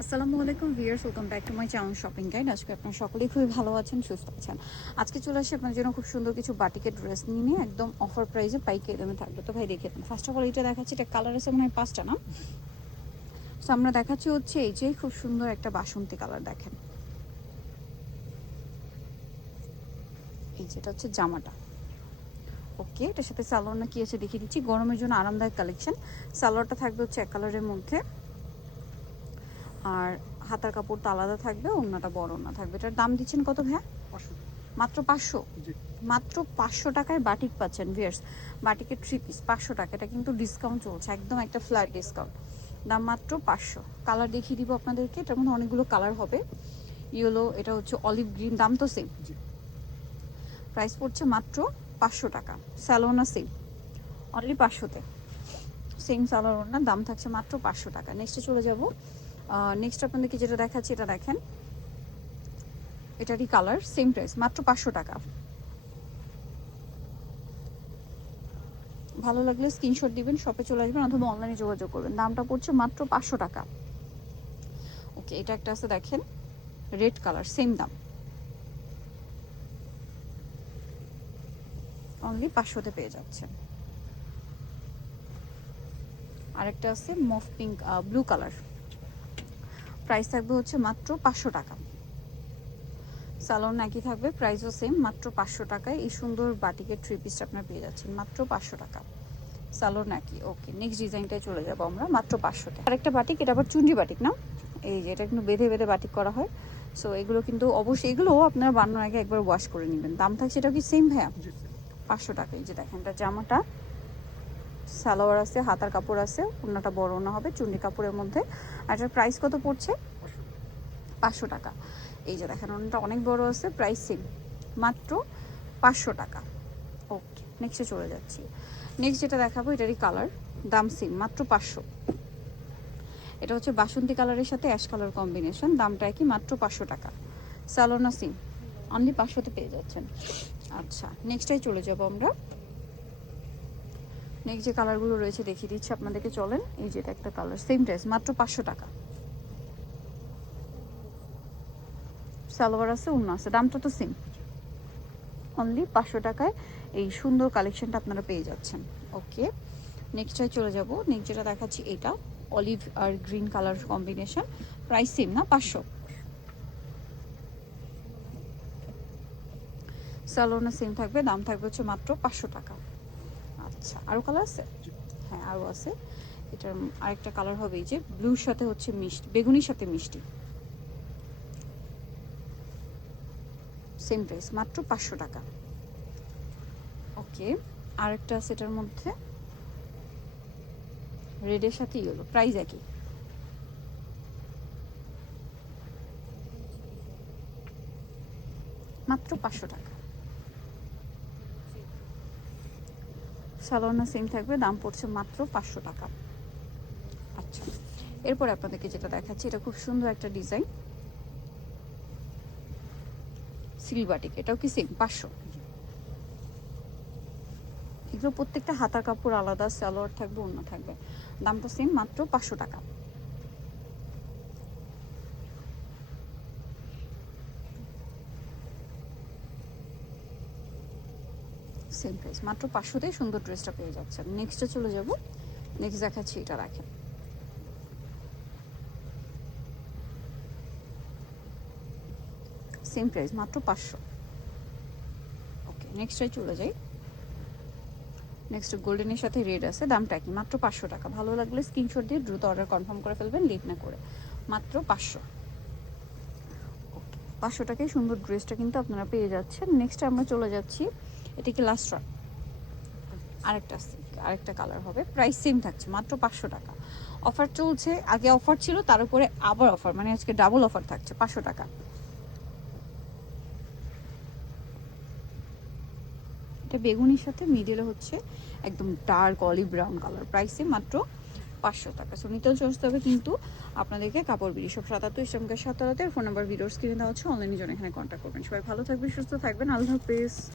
আসসালামু আলাইকুম viewers, welcome back to my channel shopping guide. আজকে আপনারা সকলেই খুবই ভালো আছেন, সুস্থ আছেন। আজকে চলে আসি আপনার জন্য খুব সুন্দর কিছু বাটিকের ড্রেস নিয়ে একদম অফার প্রাইসে পাইকারি দামে থাকবে। তো ভাই দেখে দেন, ফার্স্ট অফ অল এটা দেখাচ্ছি, এটা কালার আছে মনে হয় 5টা না। তো আমরা দেখাচ্ছি হচ্ছে এই যে খুব সুন্দর একটা বাসন্তী কালার, দেখেন এই যেটা হচ্ছে জামাটা। ওকে, এটার সাথে সালোয়ার কি আছে দেখিয়ে দিচ্ছি, গরমের জন্য আরামদায়ক কালেকশন। সালোয়ারটা থাকবে হচ্ছে এক কালারের মধ্যে, আর হাতার কাপড় তো আলাদা থাকবে, ওড়নাটা বড় ওড়না থাকবে। এটার দাম দিচ্ছেন কত ভাইয়া? মাত্র 500। মাত্র 500 টাকায় বাটিক পাচ্ছেন ভিউয়ার্স। বাটিকের 3 পিস 500 টাকা, এটা কিন্তু ডিসকাউন্ট চলছে, একদম একটা ফ্ল্যাট ডিসকাউন্ট। দাম মাত্র 500। কালার দেখিয়ে দিব আপনাদেরকে, এটার মধ্যে অনেকগুলো কালার হবে। ইয়েলো, এটা হচ্ছে অলিভ গ্রিন, দাম তো সেম। প্রাইস পড়ছে মাত্র 500 টাকা। স্যালোনা সেম, অলরেডি 500তে সেম স্যালোনা, দাম থাকছে মাত্র 500 টাকা। নেক্সটে চলে যাব। নেক্সট আপনাদেরকে যেটা দেখাচ্ছি, এটা দেখেন, এটারই কালার, সেম প্রাইস মাত্র 500 টাকা। ভালো লাগলে স্ক্রিনশট দিবেন, শপে চলে আসবেন অথবা অনলাইনে যোগাযোগ করবেন। দামটা পড়ছে মাত্র 500 টাকা। ওকে, এটা একটা আছে দেখেন, রেড কালার, সেম দাম, অনলি 500তে পেয়ে যাচ্ছেন। আরেকটা আছে মফ পিঙ্ক ব্লু কালার, প্রাইস থাকবে হচ্ছে মাত্র 500 টাকা। সালোন একই থাকবে, প্রাইসও সেম, মাত্র 500 টাকায় এই সুন্দর বাটিকের 3 পিসটা আপনার পেয়ে যাচ্ছেন মাত্র 500 টাকা। সালোন একই। ওকে, নেক্সট ডিজাইনটায় চলে যাবো আমরা, মাত্র 500তে। আরেকটা বাটিক, এটা আবার চুন্ডি বাটিক না, এই যে এটা কিন্তু বেঁধে বেঁধে বাটিক করা হয়। সো এগুলো কিন্তু অবশ্যই, এগুলো আপনারা বানানোর আগে একবার ওয়াশ করে নেবেন। দাম থাকছে এটা কি সেম ভাইয়া? 500 টাকা। এই যে দেখেন, এটা জামাটা, সালোয়ার আছে, হাতার কাপড় আছে, ওড়নাটা বড় ওড়না হবে চুন্ডি কাপড়ের মধ্যে। আর এটার প্রাইস কত পড়ছে? 500 টাকা। এই যে দেখেন, ওড়নাটা অনেক বড় আছে, প্রাইস সেম, মাত্র 500 টাকা। ওকে, নেক্সটে চলে যাচ্ছি। নেক্সট যেটা দেখাবো, এটারই কালার, দাম সেম, মাত্র 500। এটা হচ্ছে বাসন্তী কালারের সাথে অ্যাশ কালার কম্বিনেশন, দামটা একই, মাত্র 500 টাকা। সালোনা সিম, অনলি 500তে পেয়ে যাচ্ছেন। আচ্ছা, নেক্সটটাই চলে যাব আমরা। নেক্সট যে কালারগুলো রয়েছে দেখিয়ে দিচ্ছি আপনাদেরকে, চলেন। এই যেটা একটা কালার, সেম প্রাইস, মাত্র 500 টাকা। সালোয়ার আছে, ওড়না আছে, দামটা তো সেম, অনলি 500 টাকায় এই সুন্দর কালেকশনটা আপনারা পেয়ে যাচ্ছেন। ওকে, নেক্সটটায় চলে যাব। নেক্সট যেটা দেখাচ্ছি, এটা অলিভ আর green colour combination, price same না, 500। সালোনা সেম থাকবে, দাম থাকবে হচ্ছে মাত্র 500 টাকা। আচ্ছা, আরও কালার আছে? হ্যাঁ, আরও আছে। এটার আরেকটা কালার হবে এই যে ব্লুর সাথে হচ্ছে মিষ্টি, বেগুনির সাথে মিষ্টি, সেম প্রাইস, মাত্র 500 টাকা। ওকে, আরেকটা আছে এটার মধ্যে রেডের সাথে ইয়েলো, প্রাইস একই, মাত্র 500 টাকা। সালোনা সেম থাকবে, দাম পড়ছে মাত্র 500 টাকা। আচ্ছা, এরপর আপনাদেরকে যেটা দেখাচ্ছি, এটা খুব সুন্দর একটা ডিজাইন, সিলভাটিক, এটাও কি সেম 500। এগুলো প্রত্যেকটা হাতার কাপড় আলাদা, সালোয়ার থাকবে, অন্য থাকবে, দামটা সেম, মাত্র 500 টাকা। সেম প্রাইস, মাত্র 500তে সুন্দর ড্রেসটা পেয়ে যাচ্ছেন। নেক্সটে চলে যাব। নেক্সট দেখাচ্ছি, এটা রাখেন, সেম প্রাইস, মাত্র 500। ওকে, নেক্সটে চলে যাই। নেক্সট গোল্ডেনের সাথে রেড আছে, দামটা কি, মাত্র 500 টাকা। ভালো লাগলে স্ক্রিনশট দিয়ে দ্রুত অর্ডার কনফার্ম করে ফেলবেন, লেট না করে, মাত্র 500। ওকে, 500 টাকায় সুন্দর ড্রেসটা কিন্তু আপনারা পেয়ে যাচ্ছেন। নেক্সট আমরা চলে যাচ্ছি, এটা কি লাস্ট ওয়ান? আরেকটা আছে, আরেকটা কালার হবে, প্রাইস সেম থাকছে, মাত্র 500 টাকা। অফার চলছে, আগে অফার ছিল, তার উপরে আবার অফার, মানে আজকে ডাবল অফার থাকছে, 500 টাকা। এটা বেগুনির সাথে মিডলে হচ্ছে একদম ডার্ক অলিভ ব্রাউন কালার, প্রাইসে মাত্র 500 টাকা। সো নিতেও চলতে হবে কিন্তু আপনাদেরকে কাপড় বিড়ি সব 77 ইসলামকে 77, ফোন নাম্বার ভিডিওর স্ক্রিনে দেওয়া হচ্ছে, অনলাইনে জন্য এখানে কন্ট্যাক্ট করবেন। সবাই ভালো থাকবেন, সুস্থ থাকবেন, আল্লাহ হাফেজ।